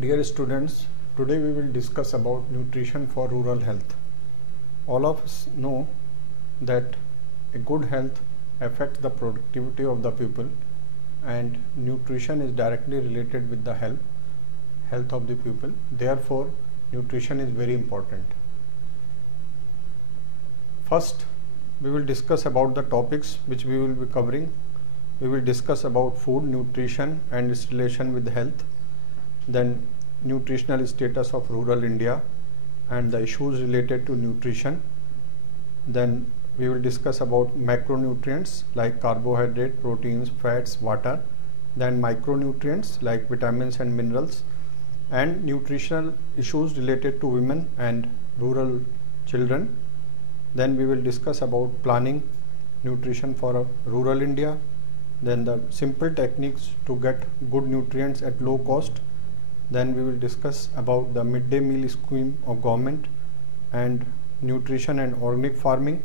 Dear students, today we will discuss about nutrition for rural health. All of us know that a good health affects the productivity of the people, and nutrition is directly related with the health of the people. Therefore, nutrition is very important. First, we will discuss about the topics which we will be covering. We will discuss about food, nutrition and its relation with health. Then nutritional status of rural India and the issues related to nutrition. Then we will discuss about macronutrients like carbohydrate, proteins, fats, water. Then micronutrients like vitamins and minerals, and nutritional issues related to women and rural children. Then we will discuss about planning nutrition for rural India. Then the simple techniques to get good nutrients at low cost. Then we will discuss about the midday meal scheme of government and nutrition and organic farming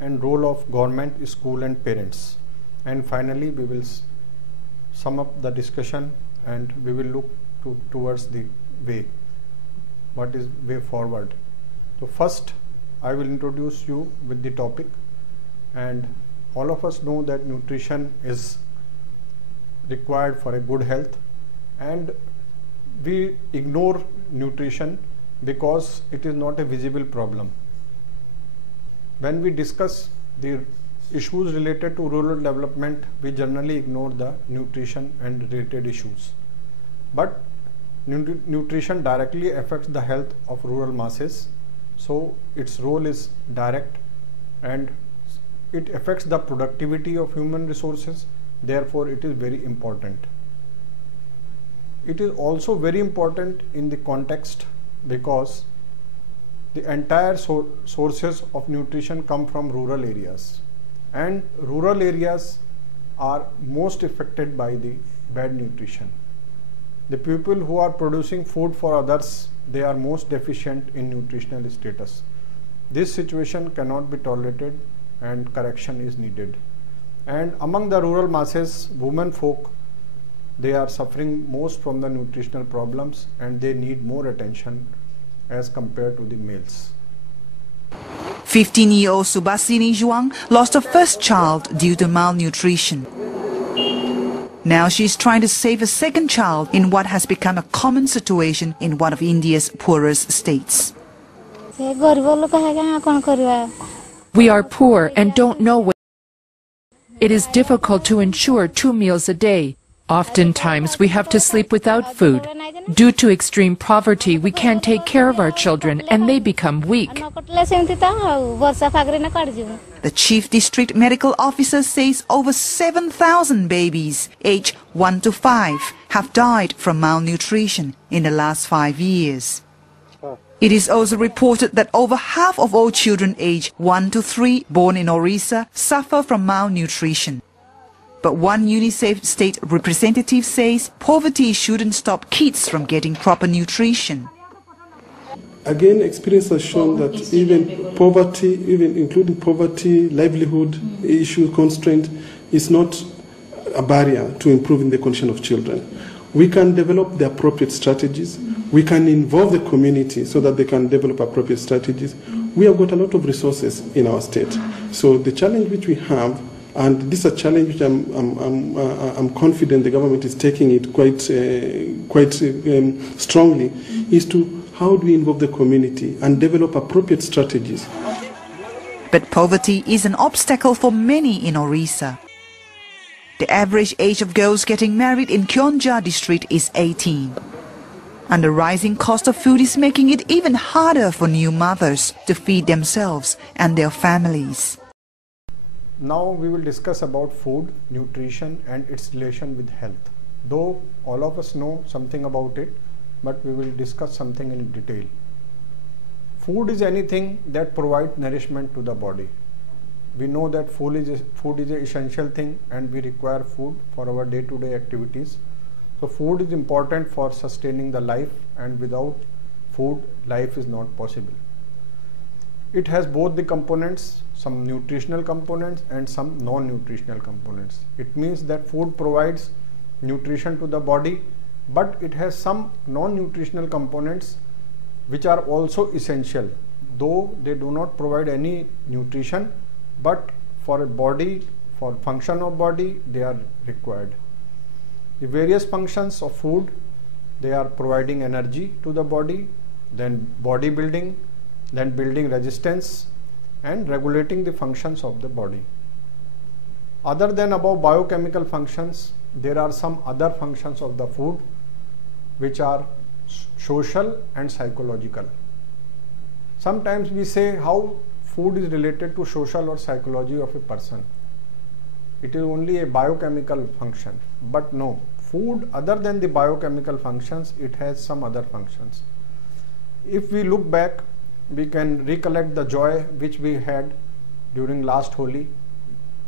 and role of government, school and parents. And finally we will sum up the discussion and we will look towards the way. What is way forward? So first I will introduce you with the topic, and all of us know that nutrition is required for a good health, and we ignore nutrition because it is not a visible problem. When we discuss the issues related to rural development, we generally ignore the nutrition and related issues. But nutrition directly affects the health of rural masses, so its role is direct and it affects the productivity of human resources. Therefore, it is very important. It is also very important in the context because the entire sources of nutrition come from rural areas, and rural areas are most affected by the bad nutrition. The people who are producing food for others, they are most deficient in nutritional status. This situation cannot be tolerated and correction is needed. And among the rural masses, women folk, they are suffering most from the nutritional problems and they need more attention as compared to the males. 15-year-old Subhasini Zhuang lost her first child due to malnutrition. Now she is trying to save a second child in what has become a common situation in one of India's poorest states. We are poor and don't know what. It is difficult to ensure 2 meals a day. Oftentimes we have to sleep without food. Due to extreme poverty, we can't take care of our children and they become weak. The Chief District Medical Officer says over 7,000 babies aged 1 to 5 have died from malnutrition in the last 5 years. It is also reported that over half of all children aged 1 to 3 born in Orissa suffer from malnutrition. But one UNICEF state representative says poverty shouldn't stop kids from getting proper nutrition. Again, experience has shown that even poverty, including poverty, livelihood issue, constraint, is not a barrier to improving the condition of children. We can develop the appropriate strategies. We can involve the community so that they can develop appropriate strategies. We have got a lot of resources in our state. So the challenge which we have, and this is a challenge which I'm confident the government is taking it quite strongly, is to how do we involve the community and develop appropriate strategies. But poverty is an obstacle for many in Orissa. The average age of girls getting married in Kionja district is 18. And the rising cost of food is making it even harder for new mothers to feed themselves and their families. Now we will discuss about food, nutrition and its relation with health. Though all of us know something about it, but we will discuss something in detail. Food is anything that provides nourishment to the body. We know that food is an essential thing and we require food for our day-to-day activities. So food is important for sustaining the life, and without food, life is not possible. It has both the components, some nutritional components and some non-nutritional components. It means that food provides nutrition to the body but it has some non-nutritional components which are also essential, though they do not provide any nutrition, but for a body, for function of body, they are required. The various functions of food, they are providing energy to the body, then body building, then building resistance and regulating the functions of the body. Other than above biochemical functions, there are some other functions of the food which are social and psychological. Sometimes we say how food is related to social or psychology of a person. It is only a biochemical function, but no, food other than the biochemical functions, it has some other functions. If we look back, we can recollect the joy which we had during last Holi,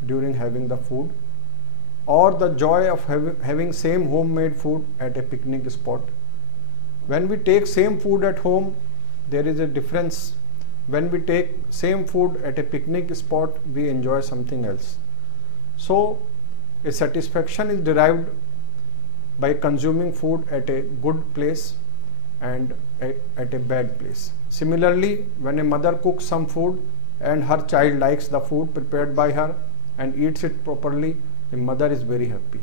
during having the food, or the joy of having same homemade food at a picnic spot. When we take same food at home, there is a difference. When we take same food at a picnic spot, we enjoy something else. So a satisfaction is derived by consuming food at a good place and at a bad place. Similarly, when a mother cooks some food and her child likes the food prepared by her and eats it properly, the mother is very happy.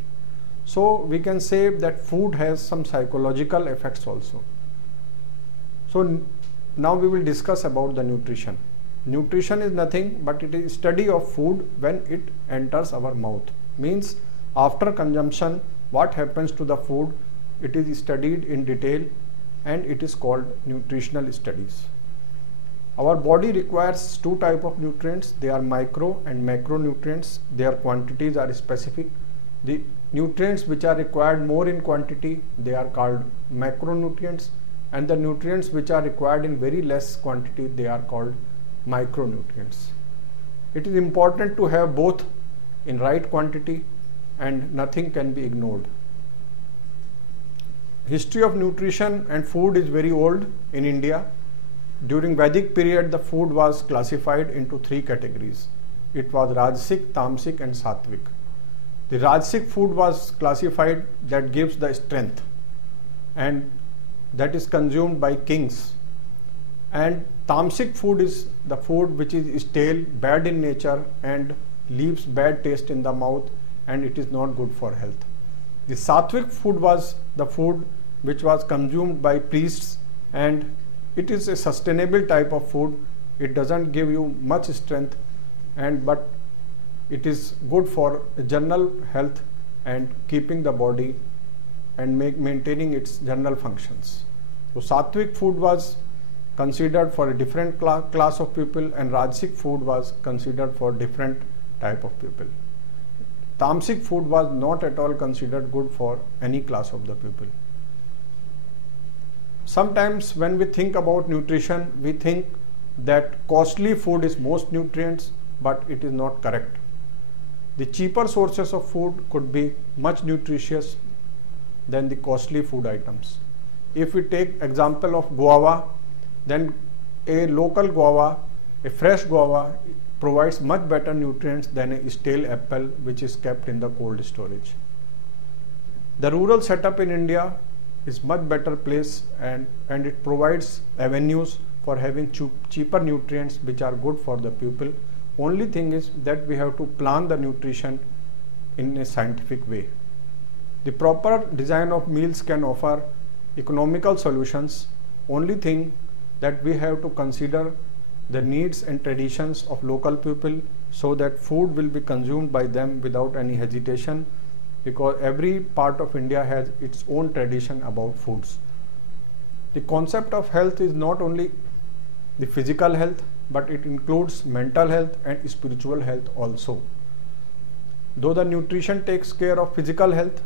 So we can say that food has some psychological effects also. So now we will discuss about the nutrition. Nutrition is nothing but it is study of food when it enters our mouth. Means after consumption, what happens to the food, it is studied in detail and it is called nutritional studies. Our body requires two types of nutrients. They are micro and macronutrients. Their quantities are specific. The nutrients which are required more in quantity, they are called macronutrients, and the nutrients which are required in very less quantity, they are called micronutrients. It is important to have both in right quantity and nothing can be ignored. History of nutrition and food is very old in India. During Vedic period, the food was classified into three categories. It was Rajasic, Tamasic and Sattvic. The Rajasic food was classified that gives the strength and that is consumed by kings, and Tamasic food is the food which is stale, bad in nature and leaves bad taste in the mouth and it is not good for health. The Sattvic food was the food which was consumed by priests and it is a sustainable type of food. It doesn't give you much strength but it is good for general health and keeping the body and maintaining its general functions. So Sattvic food was considered for a different class of people and Rajasic food was considered for different type of people. Tamasic food was not at all considered good for any class of the people. Sometimes when we think about nutrition, we think that costly food is most nutrients, but it is not correct. The cheaper sources of food could be much nutritious than the costly food items. If we take example of guava, then a local guava, a fresh guava provides much better nutrients than a stale apple which is kept in the cold storage. The rural setup in India is much better place and it provides avenues for having cheaper nutrients which are good for the people. Only thing is that we have to plan the nutrition in a scientific way. The proper design of meals can offer economical solutions. Only thing that we have to consider the needs and traditions of local people so that food will be consumed by them without any hesitation, because every part of India has its own tradition about foods. The concept of health is not only the physical health, but it includes mental health and spiritual health also. Though the nutrition takes care of physical health,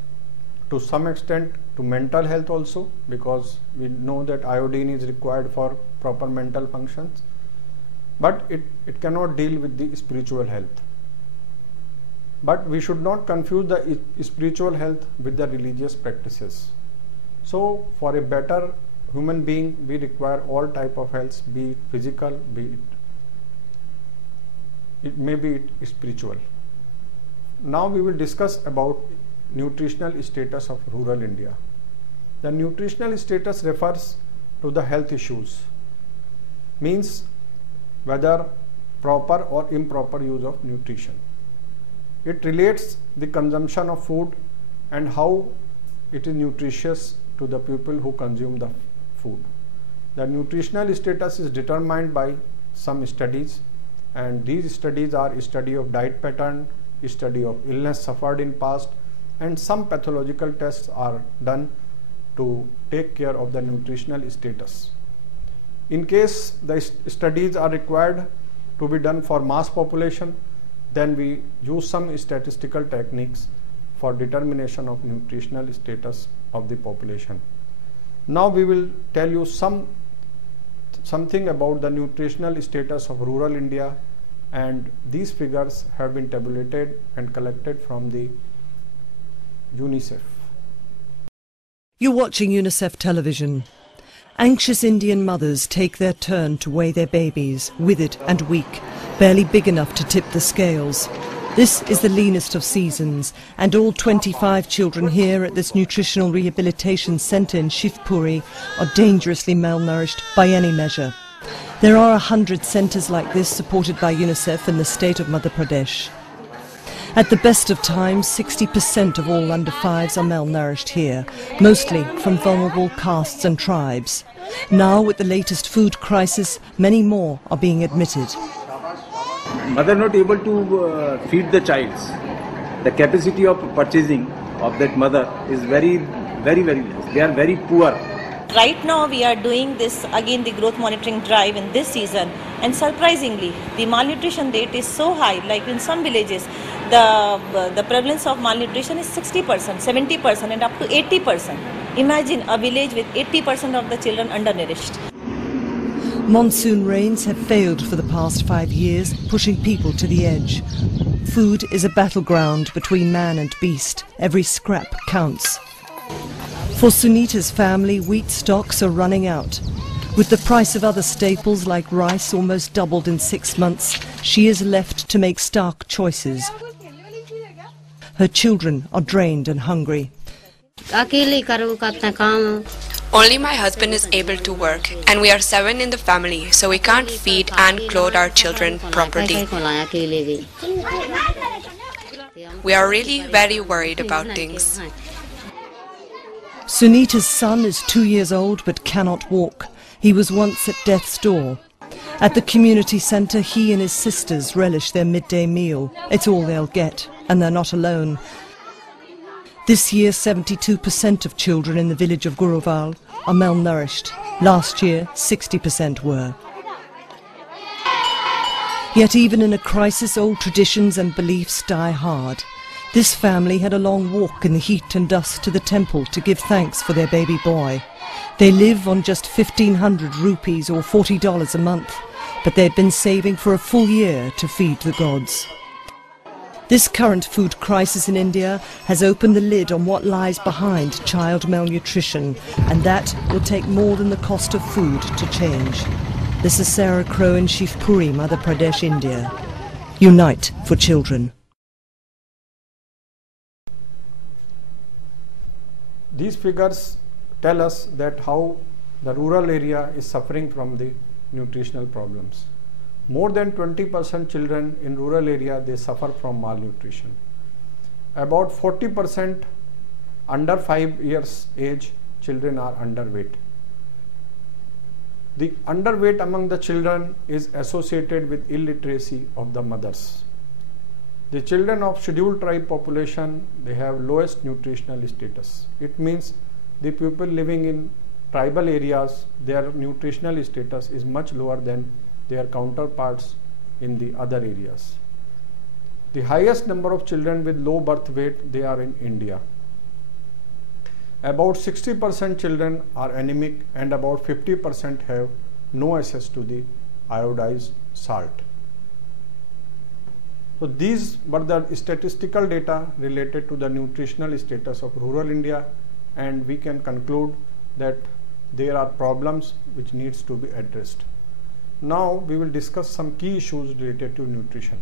to some extent to mental health also, because we know that iodine is required for proper mental functions, but it cannot deal with the spiritual health. But we should not confuse the spiritual health with the religious practices. So for a better human being, we require all type of health, be it physical, be it may be spiritual. Now we will discuss about nutritional status of rural India. The nutritional status refers to the health issues, means whether proper or improper use of nutrition. It relates the consumption of food and how it is nutritious to the people who consume the food. The nutritional status is determined by some studies, and these studies are study of diet pattern, study of illness suffered in past, and some pathological tests are done to take care of the nutritional status. In case the studies are required to be done for mass population, then we use some statistical techniques for determination of nutritional status of the population. Now we will tell you something about the nutritional status of rural India, and these figures have been tabulated and collected from the UNICEF. You're watching UNICEF television. Anxious Indian mothers take their turn to weigh their babies, withered and weak, barely big enough to tip the scales. This is the leanest of seasons, and all 25 children here at this nutritional rehabilitation centre in Shivpuri are dangerously malnourished by any measure. There are 100 centres like this supported by UNICEF in the state of Madhya Pradesh. At the best of times, 60% of all under 5s are malnourished here, mostly from vulnerable castes and tribes. Now, with the latest food crisis, many more are being admitted. Mother not able to feed the child. The capacity of purchasing of that mother is very less. They are very poor. Right now we are doing this again, the growth monitoring drive in this season, and surprisingly the malnutrition rate is so high. Like in some villages the prevalence of malnutrition is 60%, 70% and up to 80%. Imagine a village with 80% of the children undernourished. Monsoon rains have failed for the past 5 years, pushing people to the edge. Food is a battleground between man and beast. Every scrap counts. For Sunita's family, wheat stocks are running out. With the price of other staples like rice almost doubled in 6 months, she is left to make stark choices. Her children are drained and hungry. Only my husband is able to work, and we are 7 in the family, so we can't feed and clothe our children properly. We are really very worried about things. Sunita's son is 2 years old but cannot walk. He was once at death's door. At the community centre, he and his sisters relish their midday meal. It's all they'll get, and they're not alone. This year, 72% of children in the village of Guruval are malnourished. Last year, 60% were. Yet even in a crisis, old traditions and beliefs die hard. This family had a long walk in the heat and dust to the temple to give thanks for their baby boy. They live on just 1,500 rupees or $40 a month, but they'd been saving for a full year to feed the gods. This current food crisis in India has opened the lid on what lies behind child malnutrition, and that will take more than the cost of food to change. This is Sarah Crow in Shivpuri, Madhya Pradesh, India. Unite for children. These figures tell us that how the rural area is suffering from the nutritional problems. More than 20% children in rural area, they suffer from malnutrition. About 40% under 5 years age children are underweight. The underweight among the children is associated with illiteracy of the mothers. The children of scheduled tribe population, they have lowest nutritional status. It means the people living in tribal areas, their nutritional status is much lower than their counterparts in the other areas. The highest number of children with low birth weight, they are in India. About 60% children are anemic and about 50% have no access to the iodized salt. So these were the statistical data related to the nutritional status of rural India, and we can conclude that there are problems which needs to be addressed. Now we will discuss some key issues related to nutrition.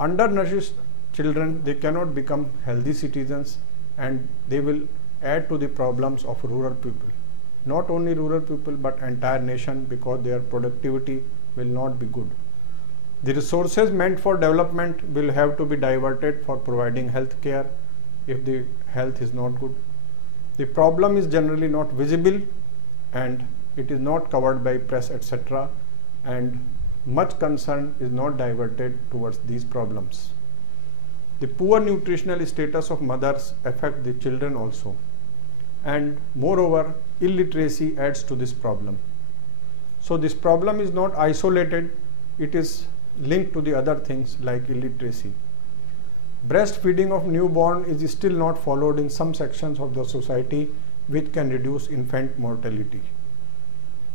Undernourished children, they cannot become healthy citizens and they will add to the problems of rural people. Not only rural people but entire nation, because their productivity will not be good. The resources meant for development will have to be diverted for providing health care if the health is not good. The problem is generally not visible and it is not covered by press, etc., and much concern is not diverted towards these problems. The poor nutritional status of mothers affect the children also, and moreover illiteracy adds to this problem. So this problem is not isolated, it is linked to the other things like illiteracy. Breastfeeding of newborn is still not followed in some sections of the society, which can reduce infant mortality.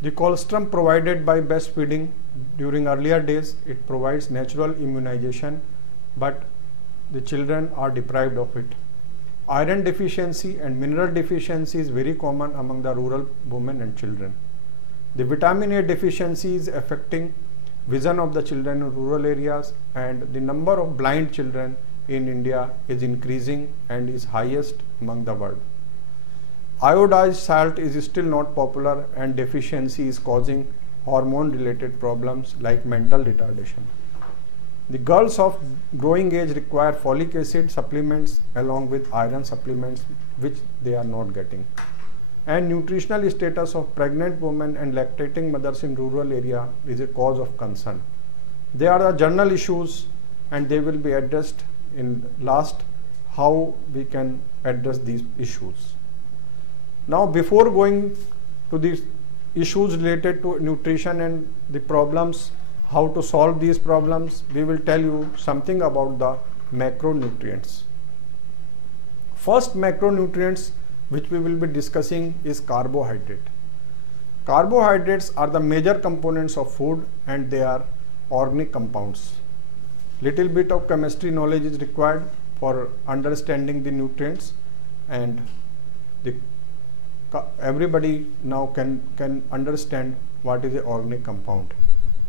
The colostrum provided by breastfeeding during earlier days, it provides natural immunization, but the children are deprived of it. Iron deficiency and mineral deficiency is very common among the rural women and children. The vitamin A deficiency is affecting vision of the children in rural areas, and the number of blind children in India is increasing and is highest among the world. Iodized salt is still not popular, and deficiency is causing hormone related problems like mental retardation. The girls of growing age require folic acid supplements along with iron supplements, which they are not getting. And nutritional status of pregnant women and lactating mothers in rural area is a cause of concern. They are the general issues and they will be addressed in last, how we can address these issues. Now, before going to these issues related to nutrition and the problems, how to solve these problems, we will tell you something about the macronutrients. First macronutrients which we will be discussing is carbohydrate. Carbohydrates are the major components of food and they are organic compounds. Little bit of chemistry knowledge is required for understanding the nutrients, and everybody now can understand what is an organic compound.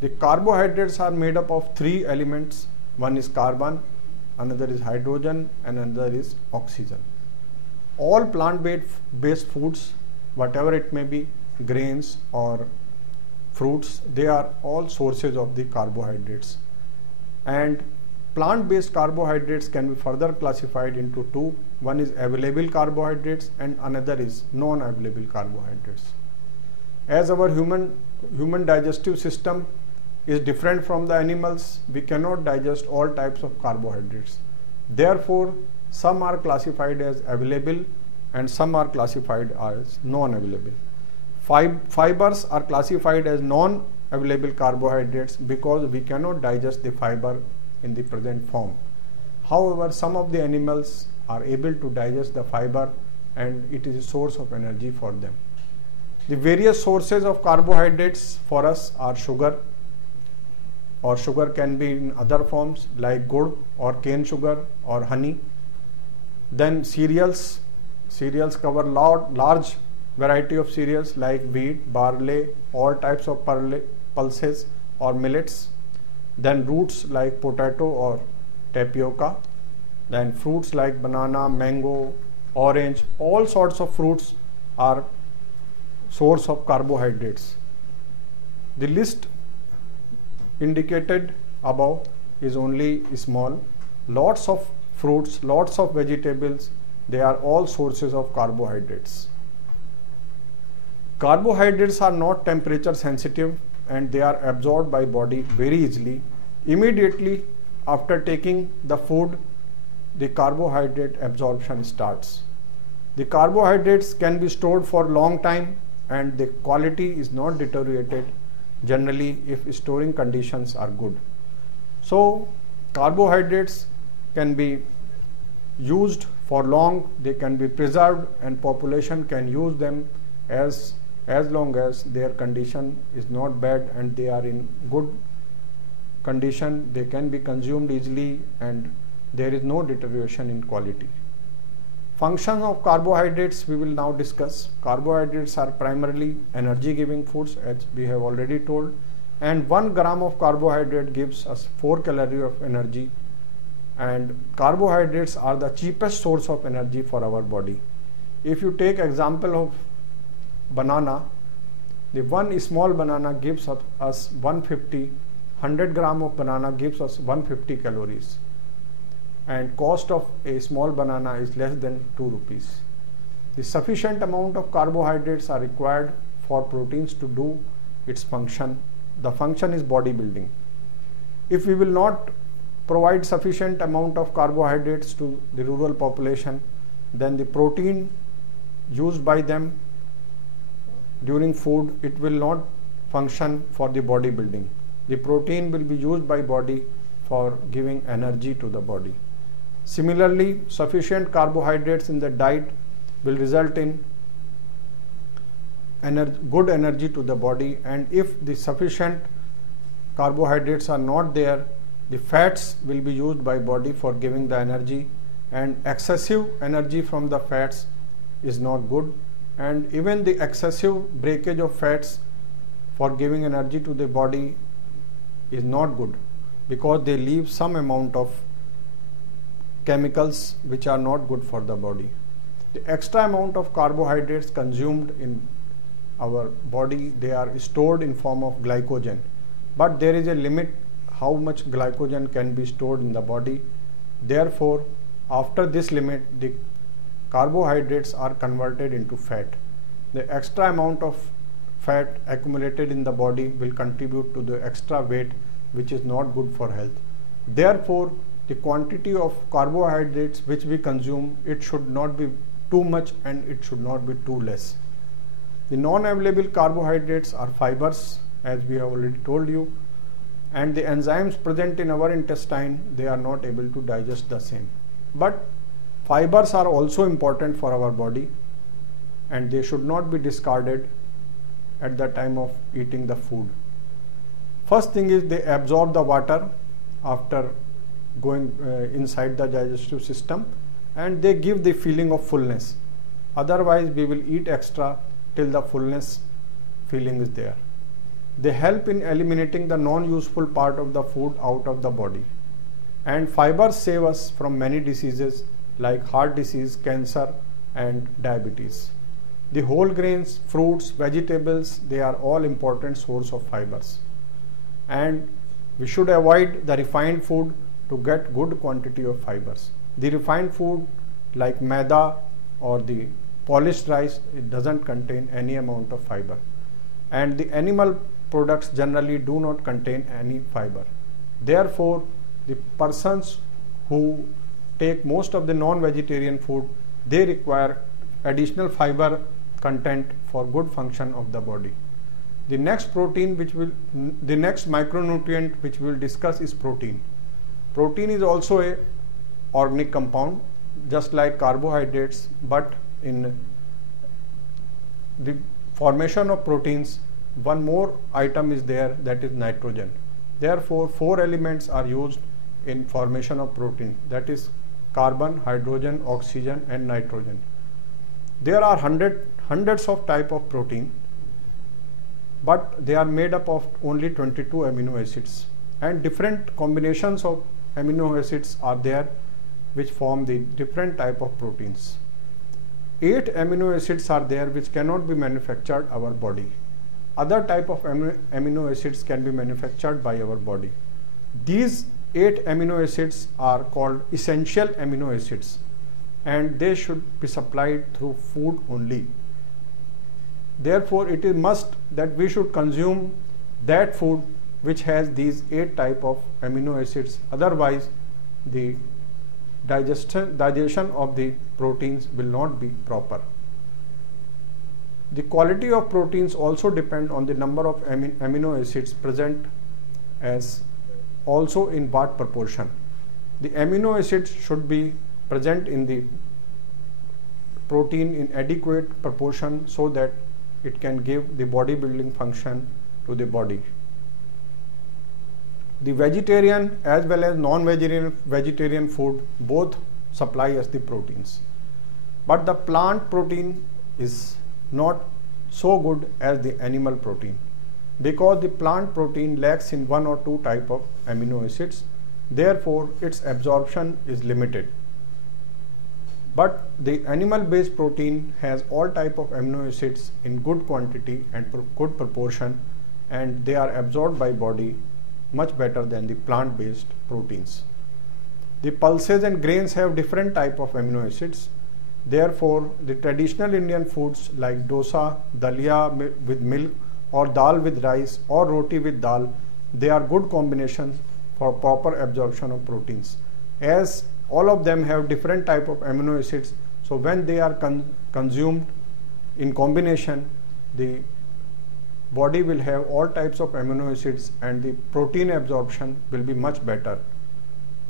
The carbohydrates are made up of three elements. One is carbon, another is hydrogen, and another is oxygen. All plant-based foods, whatever it may be, grains or fruits, they are all sources of the carbohydrates. And plant-based carbohydrates can be further classified into two. One is available carbohydrates and another is non-available carbohydrates. As our human digestive system is different from the animals, we cannot digest all types of carbohydrates. Therefore, some are classified as available and some are classified as non-available. Fibers are classified as non-available carbohydrates because we cannot digest the fiber in the present form. However, some of the animals are able to digest the fiber and it is a source of energy for them. The various sources of carbohydrates for us are sugar, or sugar can be in other forms like gur or cane sugar or honey. Then cereals cover large variety of cereals like wheat, barley, all types of pulses or millets. Then roots like potato or tapioca. Then fruits like banana, mango, orange, all sorts of fruits are source of carbohydrates. The list indicated above is only small. Lots of fruits, lots of vegetables, they are all sources of carbohydrates. Carbohydrates are not temperature sensitive and they are absorbed by body very easily. Immediately after taking the food, the carbohydrate absorption starts. The carbohydrates can be stored for long time and the quality is not deteriorated generally if storing conditions are good. So carbohydrates can be used for long, they can be preserved, and population can use them as long as their condition is not bad and they are in good condition. They can be consumed easily and there is no deterioration in quality. Function of carbohydrates we will now discuss. Carbohydrates are primarily energy giving foods, as we have already told, and 1 gram of carbohydrate gives us 4 calories of energy, and carbohydrates are the cheapest source of energy for our body. If you take example of banana, the one small banana gives us 100 gram of banana gives us 150 calories, and cost of a small banana is less than 2 rupees. The sufficient amount of carbohydrates are required for proteins to do its function. The function is bodybuilding. If we will not provide sufficient amount of carbohydrates to the rural population, then the protein used by them during food, it will not function for the bodybuilding. The protein will be used by body for giving energy to the body. Similarly, sufficient carbohydrates in the diet will result in good energy to the body, and if the sufficient carbohydrates are not there, the fats will be used by body for giving the energy, and excessive energy from the fats is not good, and even the excessive breakage of fats for giving energy to the body is not good, because they leave some amount of chemicals which are not good for the body. The extra amount of carbohydrates consumed in our body, they are stored in form of glycogen, but there is a limit how much glycogen can be stored in the body. Therefore, after this limit, the carbohydrates are converted into fat. The extra amount of fat accumulated in the body will contribute to the extra weight, which is not good for health. Therefore, the quantity of carbohydrates which we consume, it should not be too much and it should not be too less. The non-available carbohydrates are fibers, as we have already told you, and the enzymes present in our intestine, they are not able to digest the same. But fibers are also important for our body, and they should not be discarded at the time of eating the food. First thing is, they absorb the water after going inside the digestive system, and they give the feeling of fullness. Otherwise, we will eat extra till the fullness feeling is there. They help in eliminating the non-useful part of the food out of the body. And fibers save us from many diseases like heart disease, cancer and diabetes. The whole grains, fruits, vegetables, they are all important source of fibers. And we should avoid the refined food to get good quantity of fibers. The refined food like maida or the polished rice, it doesn't contain any amount of fiber. And the animal products generally do not contain any fiber. Therefore, the persons who take most of the non-vegetarian food, they require additional fiber content for good function of the body. The next micronutrient which we will discuss is protein. Protein is also a organic compound, just like carbohydrates, but in the formation of proteins, one more item is there, that is nitrogen. Therefore, 4 elements are used in formation of protein, that is carbon, hydrogen, oxygen and nitrogen. There are hundreds of type of protein, but they are made up of only 22 amino acids, and different combinations of amino acids are there which form the different type of proteins. 8 amino acids are there which cannot be manufactured our body. Other type of amino acids can be manufactured by our body. These 8 amino acids are called essential amino acids, and they should be supplied through food only. Therefore, it is must that we should consume that food which has these 8 type of amino acids. Otherwise, the digestion of the proteins will not be proper. The quality of proteins also depend on the number of amino acids present, as also in what proportion. The amino acids should be present in the protein in adequate proportion so that it can give the bodybuilding function to the body. The vegetarian as well as non-vegetarian food both supply us the proteins. But the plant protein is not so good as the animal protein, because the plant protein lacks in 1 or 2 type of amino acids. Therefore, its absorption is limited. But the animal-based protein has all type of amino acids in good quantity and good proportion, and they are absorbed by body much better than the plant-based proteins. The pulses and grains have different type of amino acids. Therefore, the traditional Indian foods like dosa, dalia with milk, or dal with rice, or roti with dal, they are good combinations for proper absorption of proteins. As all of them have different type of amino acids, so when they are consumed in combination, the body will have all types of amino acids and the protein absorption will be much better.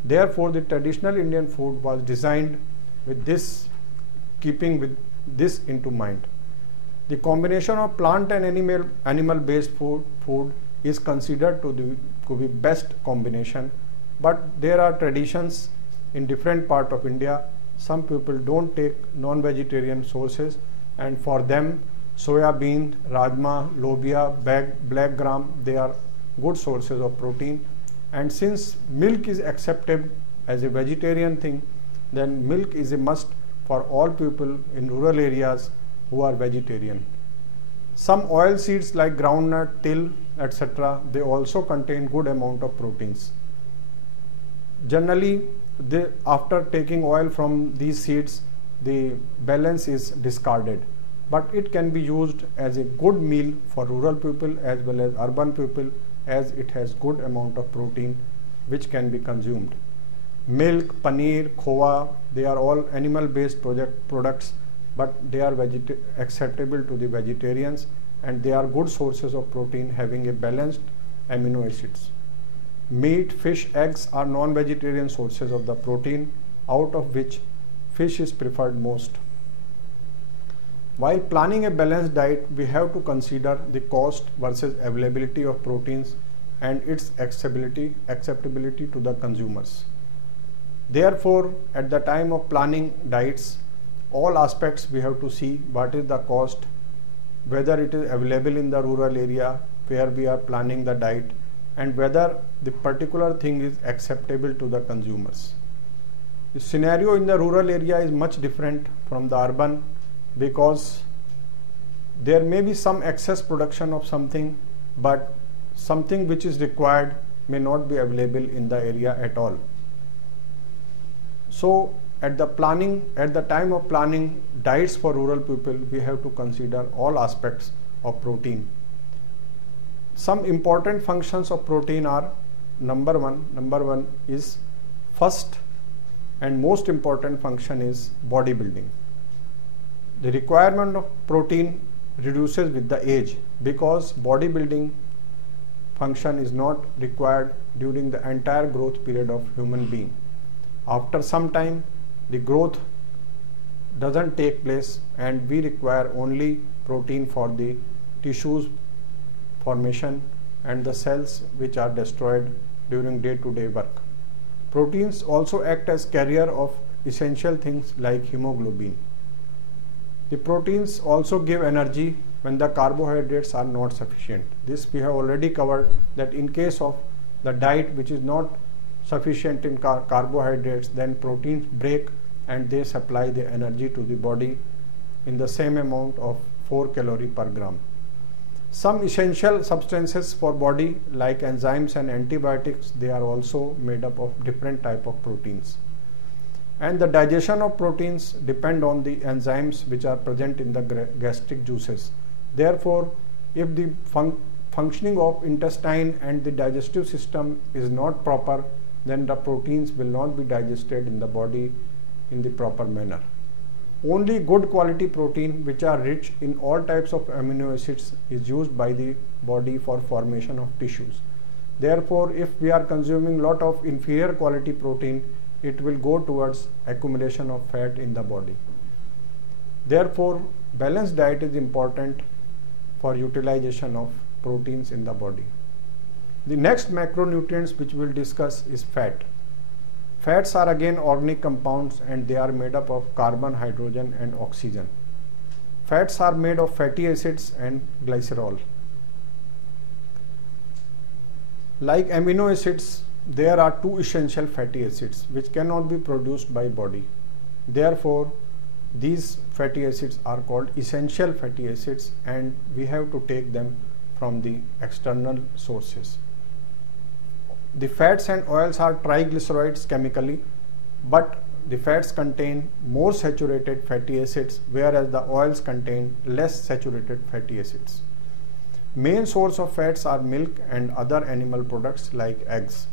Therefore, the traditional Indian food was designed with this, keeping with this into mind. The combination of plant and animal-based food is considered to be best combination, but there are traditions in different part of India. Some people don't take non-vegetarian sources, and for them soya bean, rajma, lobia, black gram, they are good sources of protein. And since milk is accepted as a vegetarian thing, then milk is a must for all people in rural areas who are vegetarian. Some oil seeds like groundnut, till, etc., they also contain good amount of proteins. Generally, after taking oil from these seeds, the balance is discarded, but it can be used as a good meal for rural people as well as urban people, as it has good amount of protein which can be consumed. Milk, paneer, khoa, they are all animal based products, but they are acceptable to the vegetarians, and they are good sources of protein having a balanced amino acids. Meat, fish, eggs are non-vegetarian sources of the protein, out of which fish is preferred most. While planning a balanced diet, we have to consider the cost versus availability of proteins and its acceptability to the consumers. Therefore, at the time of planning diets, all aspects we have to see what is the cost, whether it is available in the rural area where we are planning the diet, and whether the particular thing is acceptable to the consumers. The scenario in the rural area is much different from the urban, because there may be some excess production of something, but something which is required may not be available in the area at all. So at the time of planning diets for rural people, we have to consider all aspects of protein. Some important functions of protein are: number one is, first and most important function is bodybuilding. The requirement of protein reduces with the age, because bodybuilding function is not required during the entire growth period of human being. After some time, the growth doesn't take place, and we require only protein for the tissues formation and the cells which are destroyed during day-to-day work. Proteins also act as carrier of essential things like hemoglobin. The proteins also give energy when the carbohydrates are not sufficient. This we have already covered, that in case of the diet which is not sufficient in carbohydrates, then proteins break and they supply the energy to the body in the same amount of 4 calories per gram. Some essential substances for body like enzymes and antibiotics, they are also made up of different type of proteins. And the digestion of proteins depend on the enzymes which are present in the gastric juices. Therefore, if the functioning of intestine and the digestive system is not proper, then the proteins will not be digested in the body in the proper manner. Only good quality protein which are rich in all types of amino acids is used by the body for formation of tissues. Therefore, if we are consuming lot of inferior quality protein, it will go towards accumulation of fat in the body. Therefore, balanced diet is important for utilization of proteins in the body. The next macronutrients which we will discuss is fat. Fats are again organic compounds, and they are made up of carbon, hydrogen and oxygen. Fats are made of fatty acids and glycerol. Like amino acids, there are two essential fatty acids which cannot be produced by body. Therefore, these fatty acids are called essential fatty acids, and we have to take them from the external sources. The fats and oils are triglycerides chemically, but the fats contain more saturated fatty acids, whereas the oils contain less saturated fatty acids. Main source of fats are milk and other animal products like eggs.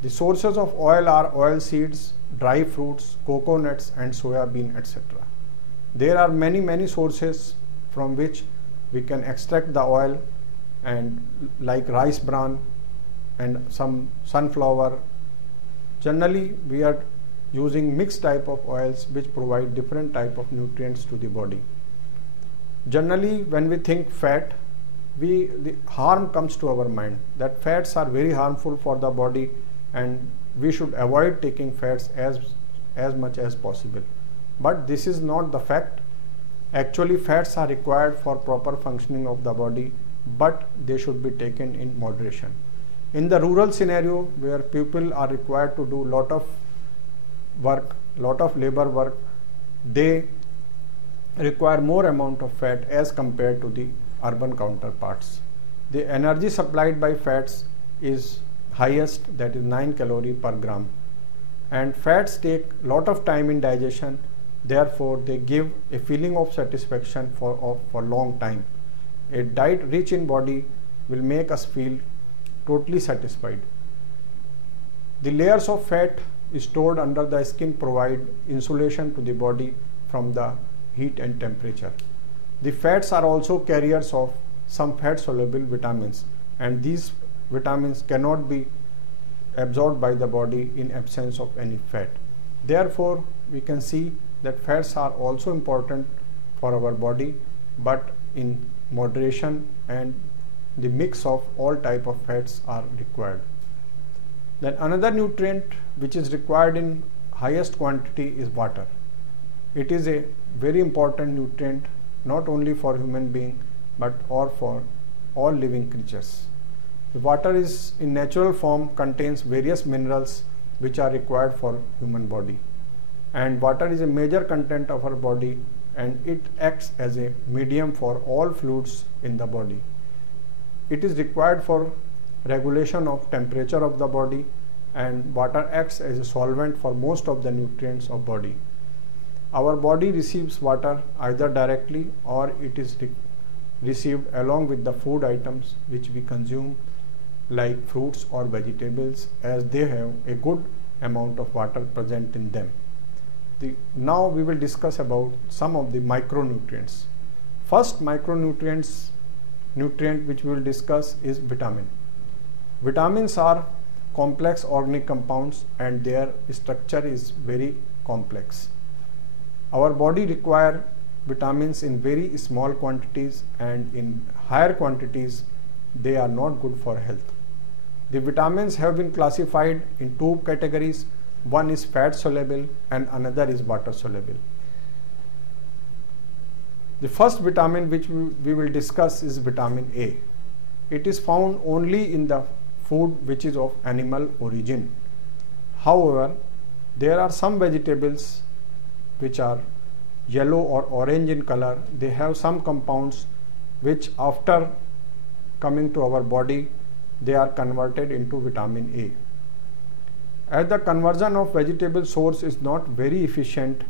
The sources of oil are oil seeds, dry fruits, coconuts and soya bean, etc. There are many sources from which we can extract the oil, and like rice bran and some sunflower. Generally, we are using mixed type of oils which provide different type of nutrients to the body. Generally, when we think fat, the harm comes to our mind that fats are very harmful for the body and we should avoid taking fats as much as possible. But this is not the fact. Actually, fats are required for proper functioning of the body, but they should be taken in moderation. In the rural scenario where people are required to do lot of work, lot of labor work, they require more amount of fat as compared to the urban counterparts. The energy supplied by fats is highest, that is 9 calories per gram, and fats take lot of time in digestion, therefore they give a feeling of satisfaction for long time. A diet rich in body will make us feel totally satisfied. The layers of fat stored under the skin provide insulation to the body from the heat and temperature. The fats are also carriers of some fat soluble vitamins, and these vitamins cannot be absorbed by the body in absence of any fat. Therefore, we can see that fats are also important for our body, but in moderation, and the mix of all type of fats are required. Then another nutrient which is required in highest quantity is water. It is a very important nutrient not only for human being but or for all living creatures. The water is in natural form contains various minerals which are required for human body, and water is a major content of our body, and it acts as a medium for all fluids in the body. It is required for regulation of temperature of the body, and water acts as a solvent for most of the nutrients of body. Our body receives water either directly or it is received along with the food items which we consume, like fruits or vegetables, as they have a good amount of water present in them. Now we will discuss about some of the micronutrients. First nutrient which we will discuss is vitamin. Vitamins are complex organic compounds and their structure is very complex. Our body requires vitamins in very small quantities, and in higher quantities they are not good for health. The vitamins have been classified in two categories. One is fat soluble and another is water soluble. The first vitamin which we will discuss is vitamin A. It is found only in the food which is of animal origin. However, there are some vegetables which are yellow or orange in color. They have some compounds which after coming to our body they are converted into vitamin A. As the conversion of vegetable source is not very efficient,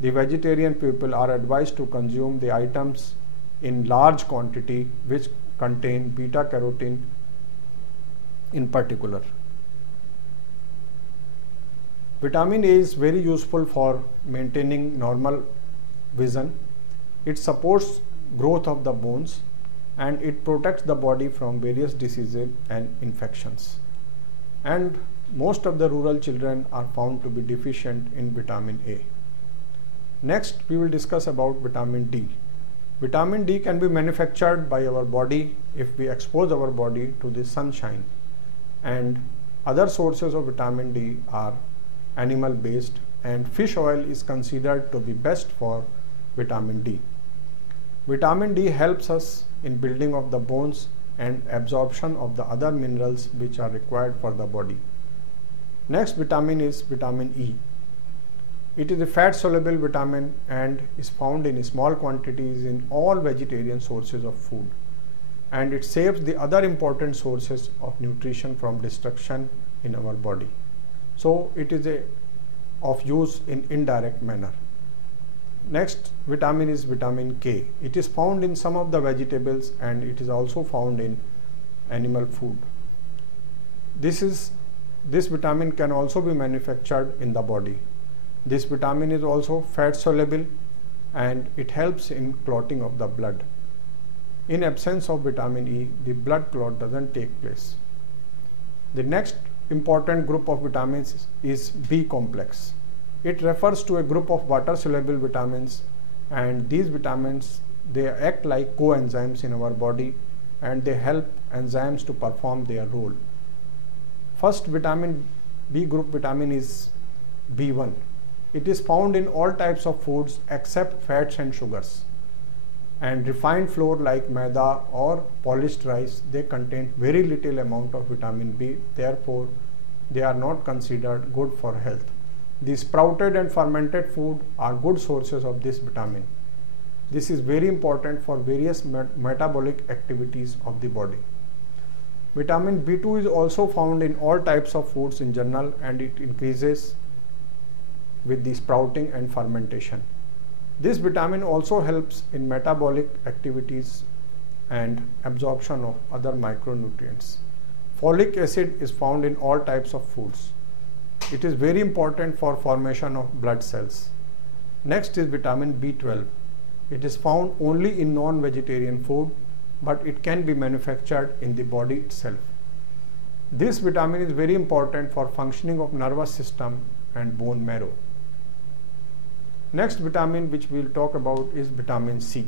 the vegetarian people are advised to consume the items in large quantity which contain beta carotene in particular. Vitamin A is very useful for maintaining normal vision. It supports growth of the bones and it protects the body from various diseases and infections. And most of the rural children are found to be deficient in vitamin A. Next, we will discuss about vitamin D. Vitamin D can be manufactured by our body if we expose our body to the sunshine, and other sources of vitamin D are animal based, and fish oil is considered to be best for vitamin D. Vitamin D helps us in building of the bones and absorption of the other minerals which are required for the body. Next vitamin is vitamin E. It is a fat soluble vitamin and is found in small quantities in all vegetarian sources of food, and it saves the other important sources of nutrition from destruction in our body. So it is of use in indirect manner. Next vitamin is vitamin K. It is found in some of the vegetables and it is also found in animal food. This vitamin can also be manufactured in the body. This vitamin is also fat soluble and it helps in clotting of the blood. In absence of vitamin E, the blood clot doesn't take place. The next important group of vitamins is B complex. It refers to a group of water soluble vitamins, and these vitamins, they act like coenzymes in our body and they help enzymes to perform their role. First vitamin, B group vitamin is B1. It is found in all types of foods except fats and sugars. And refined flour like maida or polished rice, they contain very little amount of vitamin B, therefore they are not considered good for health. The sprouted and fermented food are good sources of this vitamin. This is very important for various metabolic activities of the body. Vitamin B2 is also found in all types of foods in general, and it increases with the sprouting and fermentation. This vitamin also helps in metabolic activities and absorption of other micronutrients. Folic acid is found in all types of foods. It is very important for formation of blood cells. Next is vitamin B12. It is found only in non-vegetarian food, but it can be manufactured in the body itself. This vitamin is very important for functioning of nervous system and bone marrow. Next vitamin which we will talk about is vitamin C.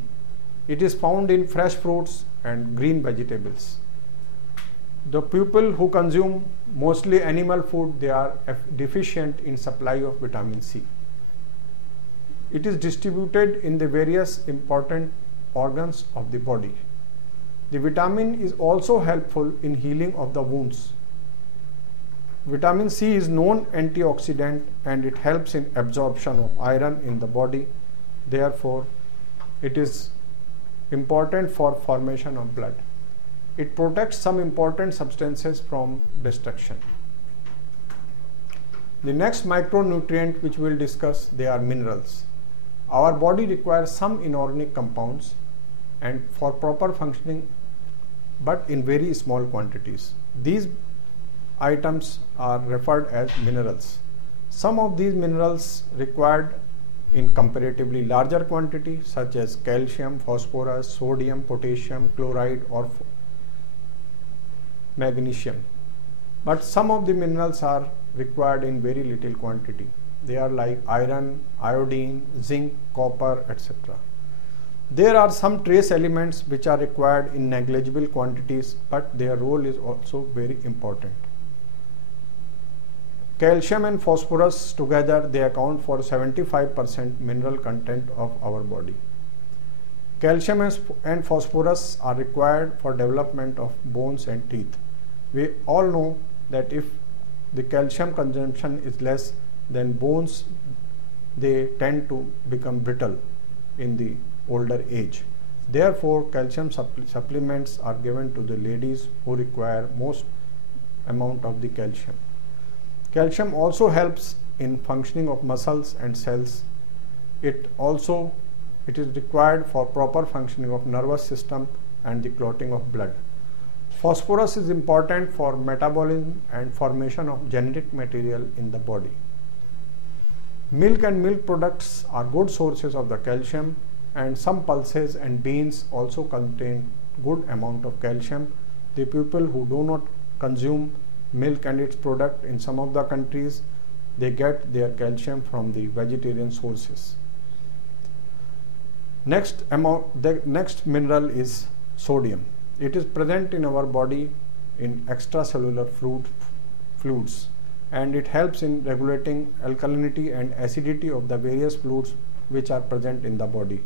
It is found in fresh fruits and green vegetables. The people who consume mostly animal food, they are deficient in supply of vitamin C. It is distributed in the various important organs of the body. The vitamin is also helpful in healing of the wounds. Vitamin C is known antioxidant and it helps in absorption of iron in the body. Therefore, it is important for formation of blood. It protects some important substances from destruction. The next micronutrient which we will discuss, they are minerals. Our body requires some inorganic compounds and for proper functioning, but in very small quantities. These items are referred as minerals. Some of these minerals required in comparatively larger quantity, such as calcium, phosphorus, sodium, potassium, chloride or magnesium. But some of the minerals are required in very little quantity. They are like iron, iodine, zinc, copper, etc. There are some trace elements which are required in negligible quantities, but their role is also very important. Calcium and phosphorus together, they account for 75% mineral content of our body. Calcium and phosphorus are required for development of bones and teeth. We all know that if the calcium consumption is less, then bones, they tend to become brittle in the older age. Therefore, calcium supplements are given to the ladies who require most amount of the calcium. Calcium also helps in functioning of muscles and cells. It is required for proper functioning of nervous system and the clotting of blood. Phosphorus is important for metabolism and formation of genetic material in the body. Milk and milk products are good sources of the calcium, and some pulses and beans also contain good amount of calcium. The people who do not consume milk and its product in some of the countries, they get their calcium from the vegetarian sources. The next mineral is sodium. It is present in our body in extracellular fluids, and it helps in regulating alkalinity and acidity of the various fluids which are present in the body.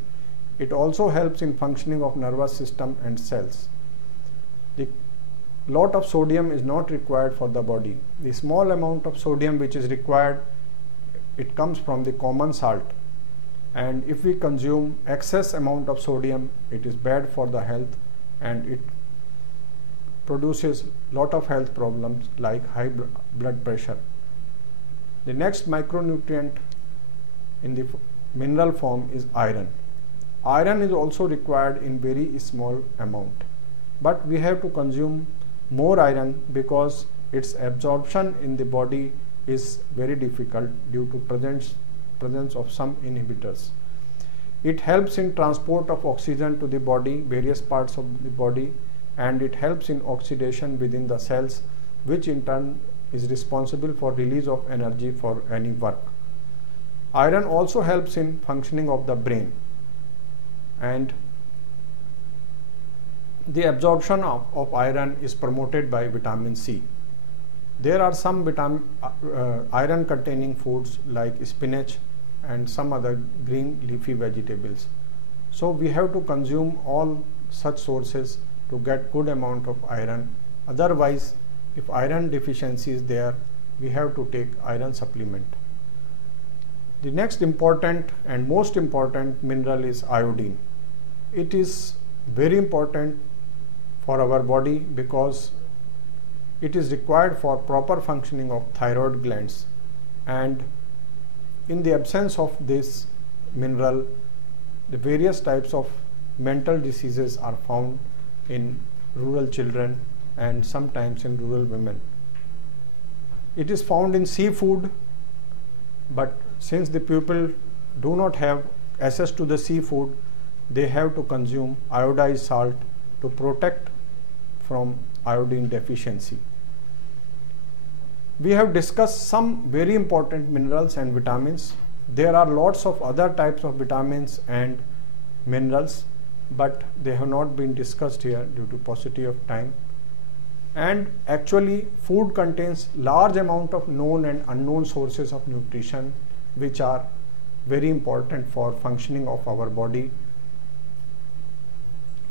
It also helps in functioning of nervous system and cells. The lot of sodium is not required for the body. The small amount of sodium which is required it comes from the common salt, and if we consume excess amount of sodium, it is bad for the health and it produces lot of health problems like high blood pressure. The next micronutrient in the mineral form is iron. Iron is also required in very small amount, but we have to consume more iron because its absorption in the body is very difficult due to presence of some inhibitors. It helps in transport of oxygen to the body, various parts of the body, and it helps in oxidation within the cells, which in turn is responsible for release of energy for any work. Iron also helps in functioning of the brain, and the absorption of iron is promoted by vitamin C. There are some iron containing foods like spinach and some other green leafy vegetables. So we have to consume all such sources to get good amount of iron. Otherwise, if iron deficiency is there, we have to take iron supplement. The next important and most important mineral is iodine. It is very important for our body because it is required for proper functioning of thyroid glands, and in the absence of this mineral, the various types of mental diseases are found in rural children and sometimes in rural women. It is found in seafood, but since the people do not have access to the seafood, they have to consume iodized salt to protect from iodine deficiency. We have discussed some very important minerals and vitamins. There are lots of other types of vitamins and minerals, but they have not been discussed here due to paucity of time. And actually, food contains large amount of known and unknown sources of nutrition, which are very important for functioning of our body.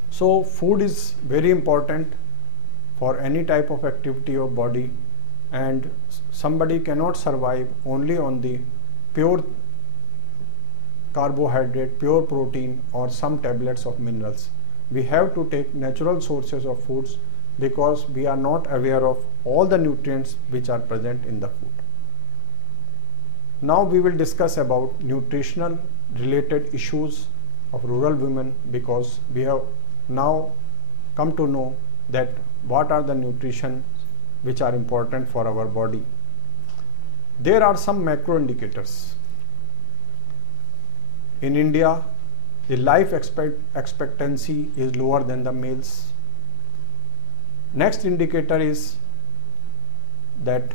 So food is very important for any type of activity of body, and somebody cannot survive only on the pure carbohydrate, pure protein, or some tablets of minerals. We have to take natural sources of foods because we are not aware of all the nutrients which are present in the food. Now we will discuss about nutritional related issues of rural women, because we have now come to know that what are the nutrition which are important for our body. There are some macro indicators. In India, the life expectancy is lower than the males. Next indicator is that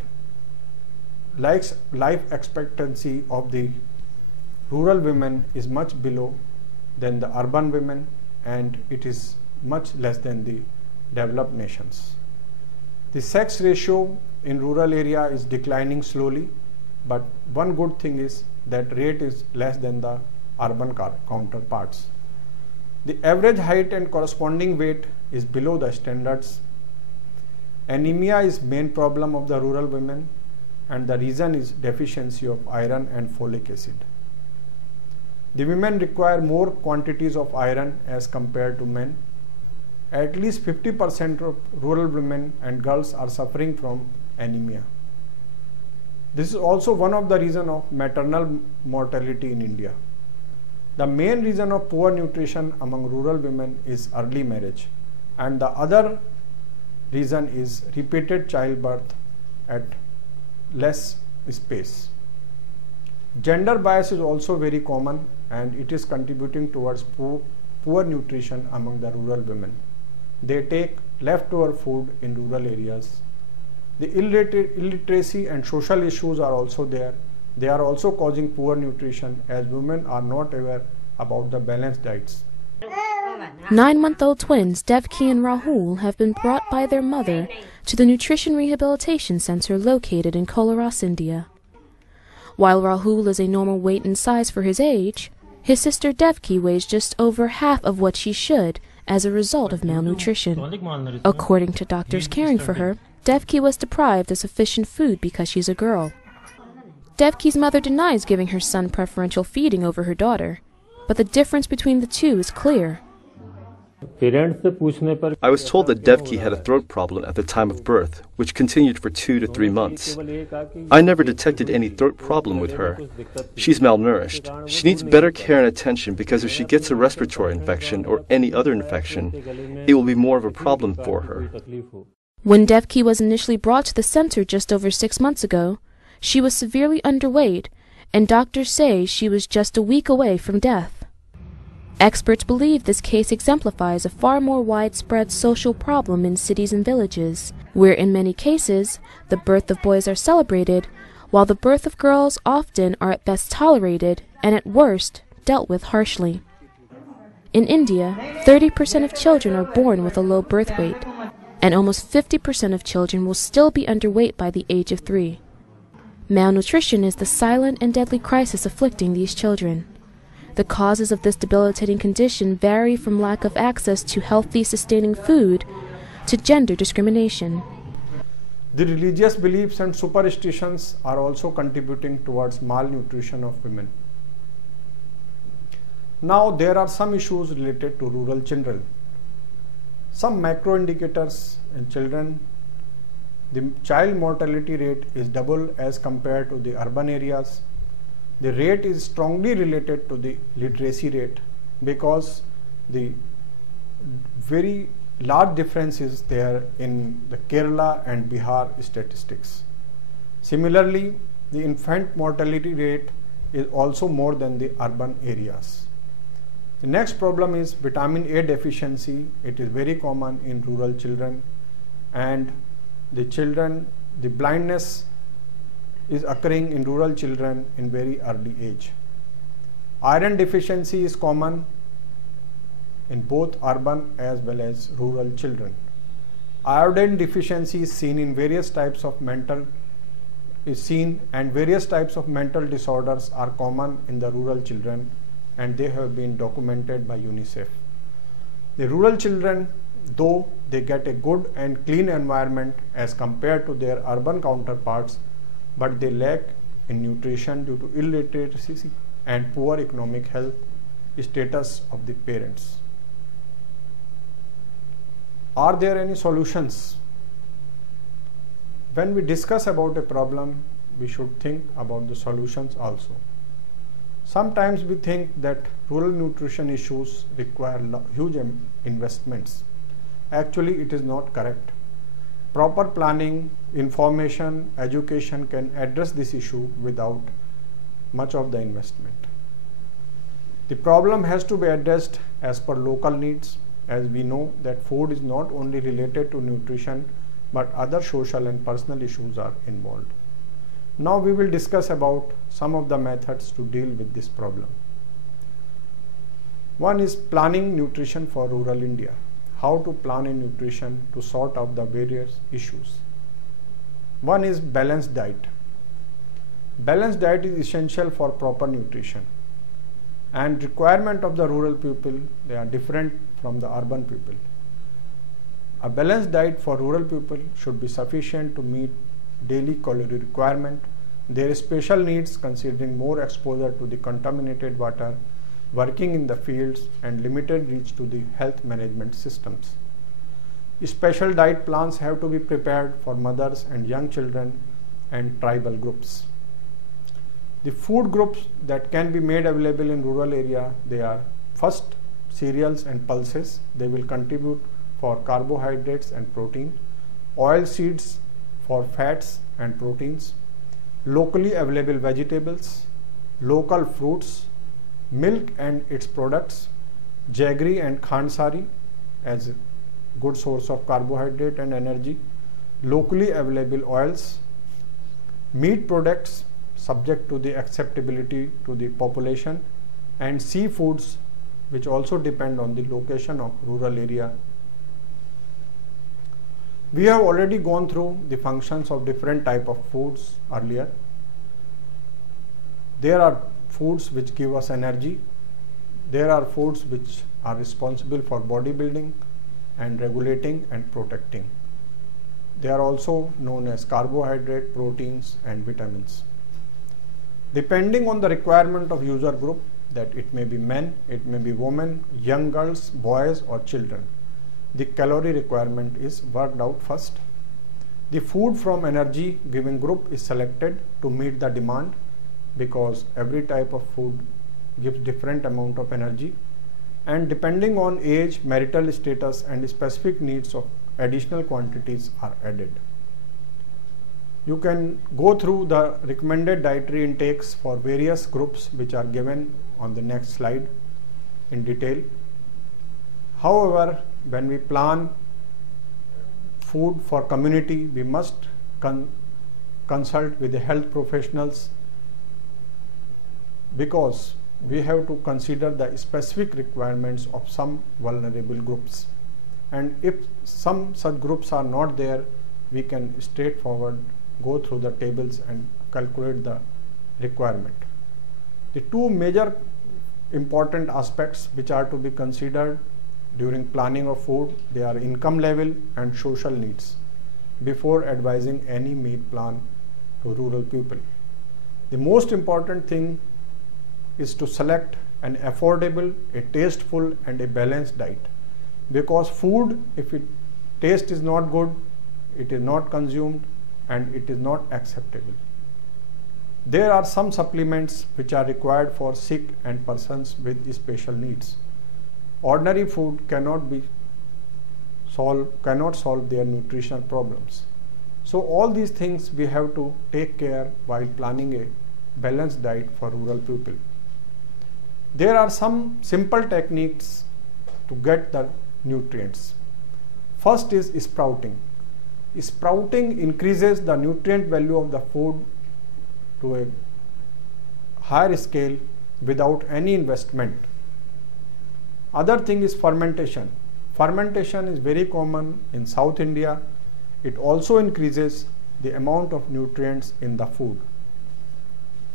life expectancy of the rural women is much below than the urban women, and it is much less than the developed nations. The sex ratio in rural area is declining slowly, but one good thing is that rate is less than the urban counterparts. The average height and corresponding weight is below the standards. Anemia is main problem of the rural women, and the reason is deficiency of iron and folic acid. The women require more quantities of iron as compared to men. At least 50% of rural women and girls are suffering from anemia. This is also one of the reasons of maternal mortality in India. The main reason of poor nutrition among rural women is early marriage, and the other reason is repeated childbirth at less space. Gender bias is also very common, and it is contributing towards poor nutrition among the rural women. They take leftover food in rural areas. The illiteracy and social issues are also there. They are also causing poor nutrition, as women are not aware about the balanced diets. 9-month-old twins Devki and Rahul have been brought by their mother to the Nutrition Rehabilitation Center located in Kolarus, India. While Rahul is a normal weight and size for his age, his sister Devki weighs just over half of what she should as a result of malnutrition. According to doctors caring for her, Devki was deprived of sufficient food because she's a girl. Devki's mother denies giving her son preferential feeding over her daughter, but the difference between the two is clear. I was told that Devki had a throat problem at the time of birth, which continued for 2 to 3 months. I never detected any throat problem with her. She's malnourished. She needs better care and attention because if she gets a respiratory infection or any other infection, it will be more of a problem for her. When Devki was initially brought to the center just over 6 months ago, she was severely underweight, and doctors say she was just a week away from death. Experts believe this case exemplifies a far more widespread social problem in cities and villages, where in many cases the birth of boys are celebrated, while the birth of girls often are at best tolerated and at worst dealt with harshly. In India, 30% of children are born with a low birth weight, and almost 50% of children will still be underweight by the age of 3. Malnutrition is the silent and deadly crisis afflicting these children. The causes of this debilitating condition vary from lack of access to healthy, sustaining food to gender discrimination. The religious beliefs and superstitions are also contributing towards malnutrition of women. Now, there are some issues related to rural children. Some macro indicators in children, the child mortality rate is double as compared to the urban areas. The rate is strongly related to the literacy rate because the very large difference is there in the Kerala and Bihar statistics. Similarly, the infant mortality rate is also more than the urban areas. The next problem is vitamin A deficiency. It is very common in rural children, and the blindness is occurring in rural children in very early age. Iron deficiency is common in both urban as well as rural children. Iodine deficiency is seen in various types of mental disorders are common in the rural children, and they have been documented by UNICEF. The rural children, though they get a good and clean environment as compared to their urban counterparts, but they lack in nutrition due to illiteracy and poor economic health status of the parents. Are there any solutions? When we discuss about a problem, we should think about the solutions also. Sometimes we think that rural nutrition issues require huge investments. Actually, it is not correct. Proper planning, information, education can address this issue without much of the investment. The problem has to be addressed as per local needs, as we know that food is not only related to nutrition but other social and personal issues are involved. Now we will discuss about some of the methods to deal with this problem. One is planning nutrition for rural India. How to plan a nutrition to sort out the various issues. One is balanced diet. Balanced diet is essential for proper nutrition, and requirement of the rural people, they are different from the urban people. A balanced diet for rural people should be sufficient to meet daily calorie requirement, their special needs considering more exposure to the contaminated water, working in the fields, and limited reach to the health management systems. Special diet plans have to be prepared for mothers and young children and tribal groups. The food groups that can be made available in rural area, they are first cereals and pulses. They will contribute for carbohydrates and protein, oil seeds for fats and proteins, locally available vegetables, local fruits, milk and its products, jaggery and khansari as a good source of carbohydrate and energy, locally available oils, meat products subject to the acceptability to the population, and seafoods which also depend on the location of rural area. We have already gone through the functions of different type of foods earlier. There are foods which give us energy. There are foods which are responsible for bodybuilding and regulating and protecting. They are also known as carbohydrate, proteins and vitamins. depending on the requirement of user group, that it may be men, it may be women, young girls, boys or children. The calorie requirement is worked out first. The food from energy giving group is selected to meet the demand, because every type of food gives different amount of energy, and depending on age, marital status and specific needs of additional quantities are added. You can go through the recommended dietary intakes for various groups which are given on the next slide in detail. However, when we plan food for community, we must consult with the health professionals, because we have to consider the specific requirements of some vulnerable groups, and if some such groups are not there, we can straightforward go through the tables and calculate the requirement. The two major important aspects which are to be considered during planning of food, they are income level and social needs before advising any meal plan to rural people. The most important thing is to select an affordable, a tasteful and a balanced diet, because food, if it taste is not good, it is not consumed and it is not acceptable. There are some supplements which are required for sick and persons with special needs. Ordinary food cannot solve their nutritional problems. So all these things we have to take care while planning a balanced diet for rural people. There are some simple techniques to get the nutrients. First is sprouting. Sprouting increases the nutrient value of the food to a higher scale without any investment. Other thing is fermentation. Fermentation is very common in South India. It also increases the amount of nutrients in the food.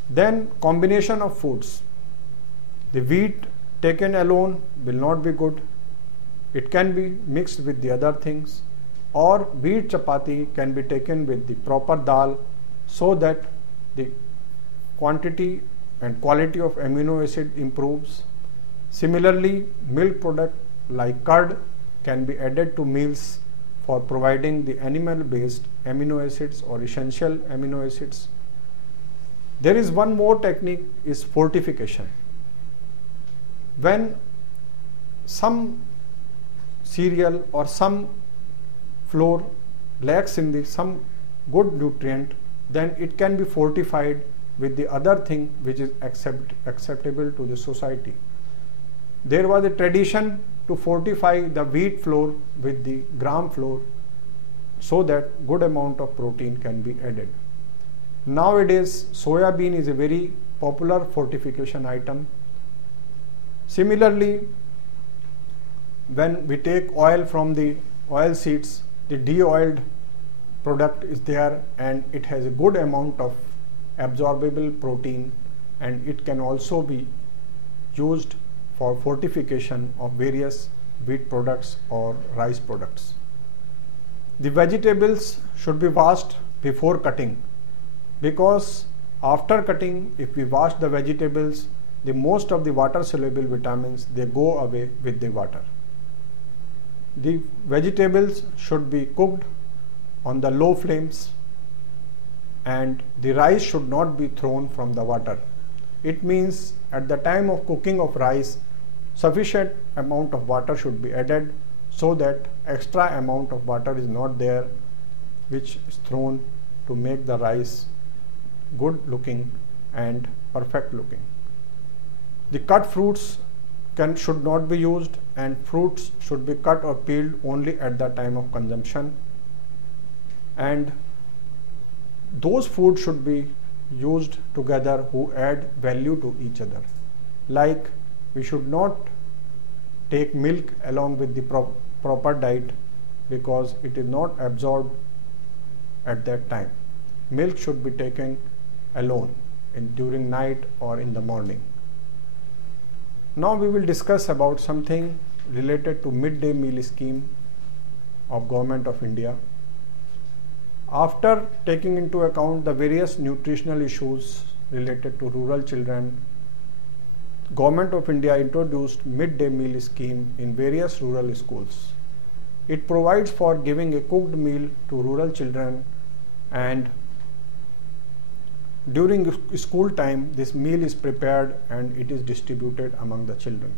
Then combination of foods. The wheat taken alone will not be good. It can be mixed with the other things, or wheat chapati can be taken with the proper dal, so that the quantity and quality of amino acid improves. Similarly, milk product like curd can be added to meals for providing the animal based amino acids or essential amino acids. There is one more technique, is fortification. When some cereal or some flour lacks in some good nutrient, then it can be fortified with the other thing which is acceptable to the society. There was a tradition to fortify the wheat flour with the gram flour, so that good amount of protein can be added. Nowadays, soya bean is a very popular fortification item. Similarly, when we take oil from the oil seeds, the de-oiled product is there, and it has a good amount of absorbable protein, and it can also be used for fortification of various wheat products or rice products. The vegetables should be washed before cutting, because after cutting, if we wash the vegetables, the most of the water soluble vitamins, they go away with the water. The vegetables should be cooked on the low flames, and the rice should not be thrown from the water. It means at the time of cooking of rice, sufficient amount of water should be added, so that extra amount of water is not there, which is thrown to make the rice good looking and perfect looking. The cut fruits should not be used, and fruits should be cut or peeled only at the time of consumption, and those foods should be used together who add value to each other. Like, we should not take milk along with the proper diet, because it is not absorbed at that time. Milk should be taken alone during night or in the morning. Now we will discuss about something related to midday meal scheme of Government of India. After taking into account the various nutritional issues related to rural children, Government of India introduced midday meal scheme in various rural schools. It provides for giving a cooked meal to rural children, and during school time this meal is prepared and it is distributed among the children.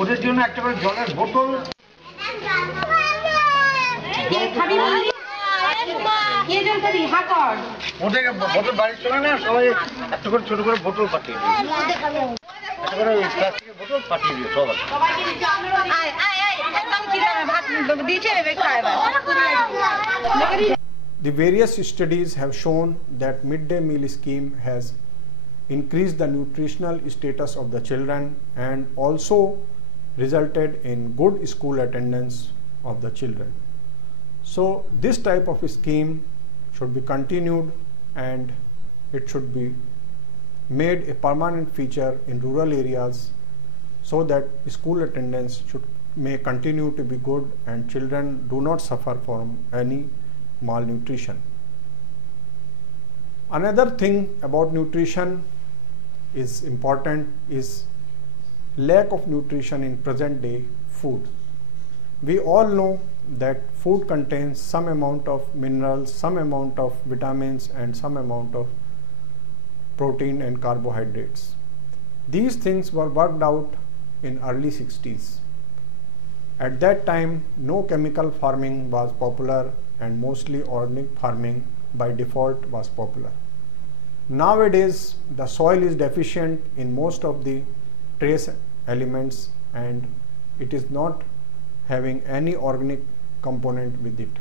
ওদের জন্য একটা করে জলের বোতল ওদের বোতল বাড়ি চলে না, সবাই একটা করে ছোট করে বোতল পাঠিয়ে দিই, একটা করে প্লাস্টিকের বোতল পাঠিয়ে দিই সবাই। The various studies have shown that midday meal scheme has increased the nutritional status of the children and also resulted in good school attendance of the children. So this type of scheme should be continued and it should be made a permanent feature in rural areas so that school attendance may continue to be good and children do not suffer from any malnutrition. Another thing about nutrition is important is lack of nutrition in present day food. We all know that food contains some amount of minerals, some amount of vitamins and some amount of protein and carbohydrates. These things were worked out in early 60s. At that time no chemical farming was popular and mostly organic farming by default was popular. Nowadays the soil is deficient in most of the trace elements and it is not having any organic component with it.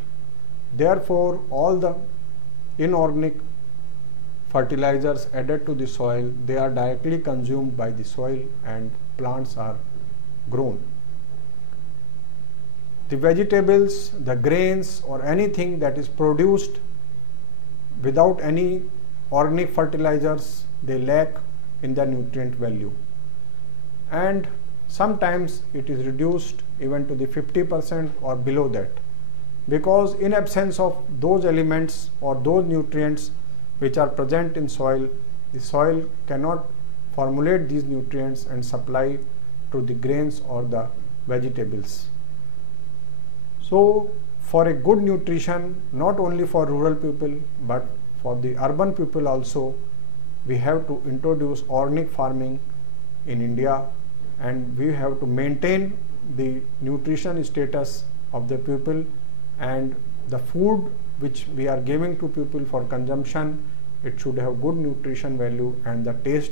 Therefore all the inorganic fertilizers added to the soil, they are directly consumed by the soil and plants are grown. The vegetables, the grains or anything that is produced without any organic fertilizers, they lack in the nutrient value, and sometimes it is reduced even to the 50% or below that, because in absence of those elements or those nutrients which are present in soil, the soil cannot formulate these nutrients and supply to the grains or the vegetables. So for a good nutrition, not only for rural people but for the urban people also, we have to introduce organic farming in India, and we have to maintain the nutrition status of the people, and the food which we are giving to people for consumption, it should have good nutrition value and the taste,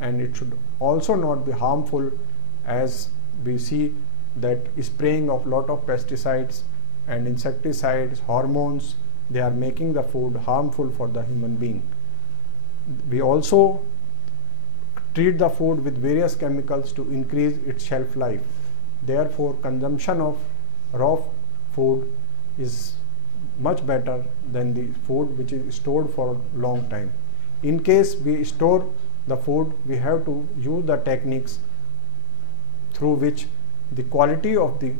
and it should also not be harmful, as we see that spraying of lot of pesticides and insecticides, hormones, they are making the food harmful for the human being. We also treat the food with various chemicals to increase its shelf life. Therefore consumption of raw food is much better than the food which is stored for a long time. In case we store the food, we have to use the techniques through which the quality of the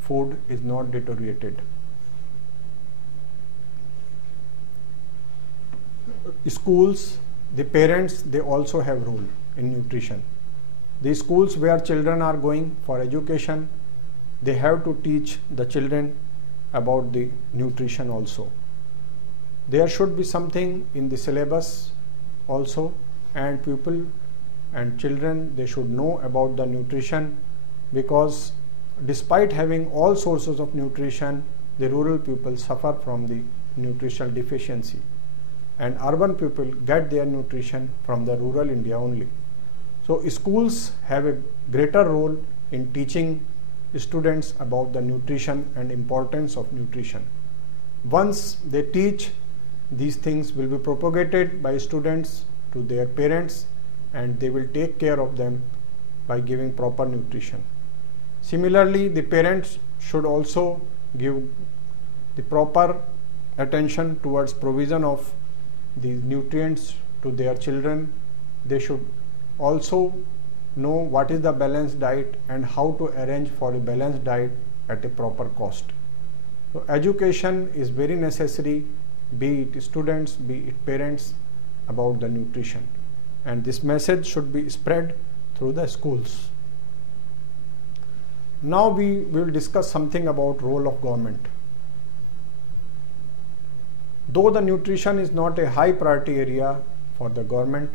food is not deteriorated. Schools, the parents, they also have role in nutrition. The schools where children are going for education, they have to teach the children about the nutrition also. There should be something in the syllabus also, and people and children, they should know about the nutrition, because despite having all sources of nutrition, the rural people suffer from the nutritional deficiency, and urban people get their nutrition from the rural India only. So schools have a greater role in teaching students about the nutrition and importance of nutrition. Once they teach, these things will be propagated by students to their parents, and they will take care of them by giving proper nutrition. Similarly, the parents should also give the proper attention towards provision of these nutrients to their children. They should also know what is the balanced diet and how to arrange for a balanced diet at a proper cost. So education is very necessary, be it students, be it parents, about the nutrition, and this message should be spread through the schools. Now we will discuss something about role of government. Though the nutrition is not a high priority area for the government,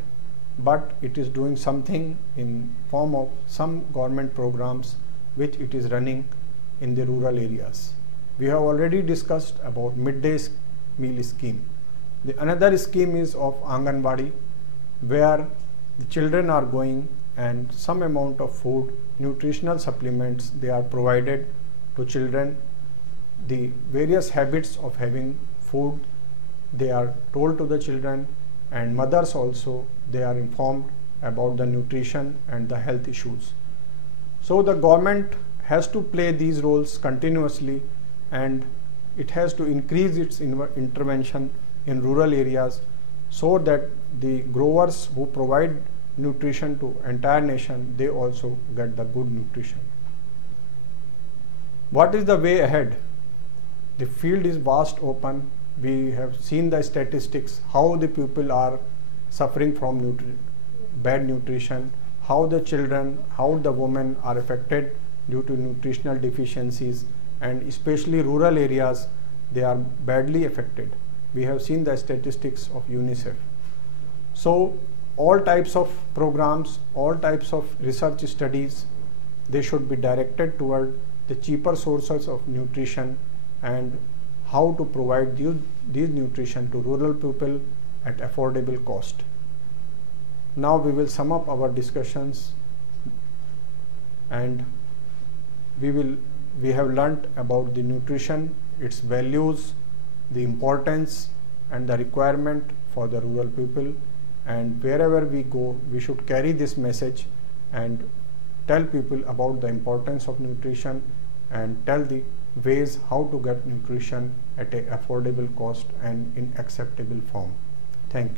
but it is doing something in form of some government programs which it is running in the rural areas. We have already discussed about midday meal scheme. The another scheme is of Anganwadi, where the children are going and some amount of food, nutritional supplements, they are provided to children. The various habits of having food, they are told to the children, and mothers also, they are informed about the nutrition and the health issues. So the government has to play these roles continuously, and it has to increase its intervention in rural areas so that the growers who provide nutrition to entire nation, they also get the good nutrition. What is the way ahead? The field is vast open. We have seen the statistics, how the people are suffering from bad nutrition, how the children, how the women are affected due to nutritional deficiencies, and especially rural areas, they are badly affected. We have seen the statistics of UNICEF. So all types of programs, all types of research studies, they should be directed toward the cheaper sources of nutrition and how to provide these nutrition to rural people at affordable cost. Now we will sum up our discussions, and we have learnt about the nutrition, its values, the importance and the requirement for the rural people, and wherever we go, we should carry this message and tell people about the importance of nutrition and tell the ways how to get nutrition at an affordable cost and in acceptable form. Thank you.